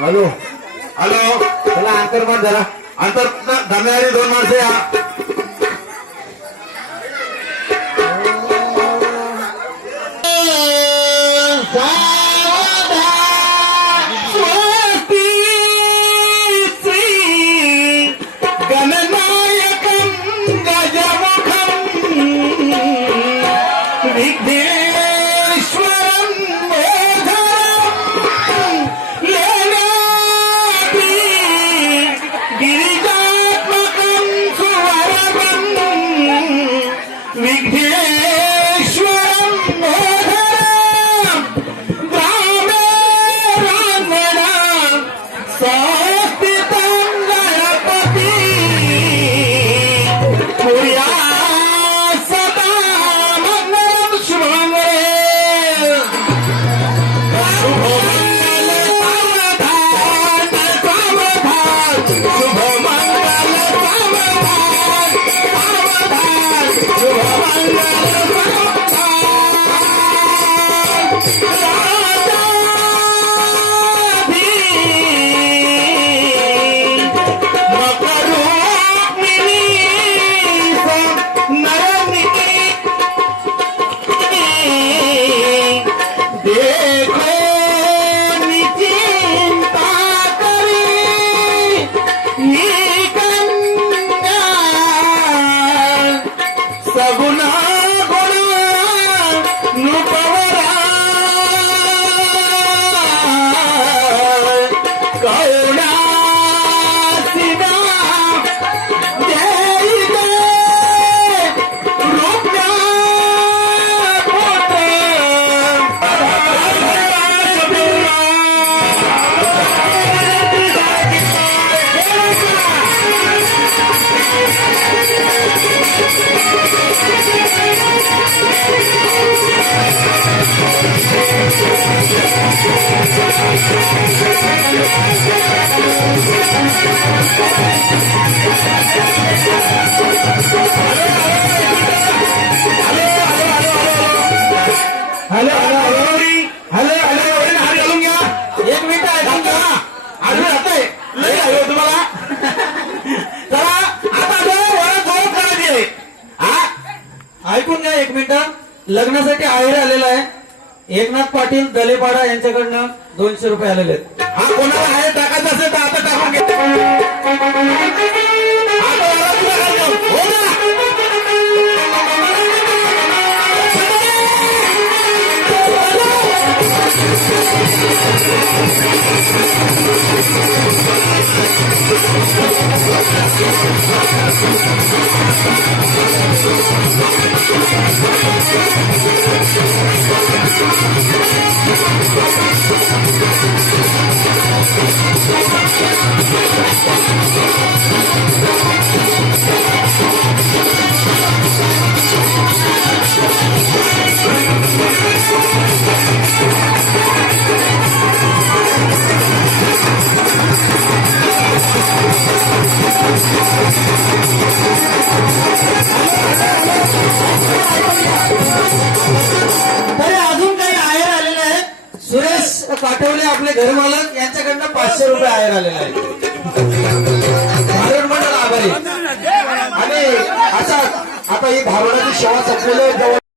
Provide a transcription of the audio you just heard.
Hello hello, चला अंतर पण जरा अंतर धरणारी दोन माणसं या. ऐकून घ्या एक मिनिट. लग्नासाठी आहेर आलेला आहे एकनाथ पाटील दलेपाडा यांच्याकडनं 200 रुपये आलेले आहेत. हा कोणाला आहे टाकायचं असेल तर आता टाकून घे. आता आला तुला काय घेऊन? हो ना? तरी अजून काही आहेर आलेले आहे. सुरेश काठवले आपले घरमालक यांच्याकडनं 500 रुपये आहेर आलेले आहे. धारण मंडळ आभारी. आणि असा आता ही धारणाची सेवा संपलेली आहे.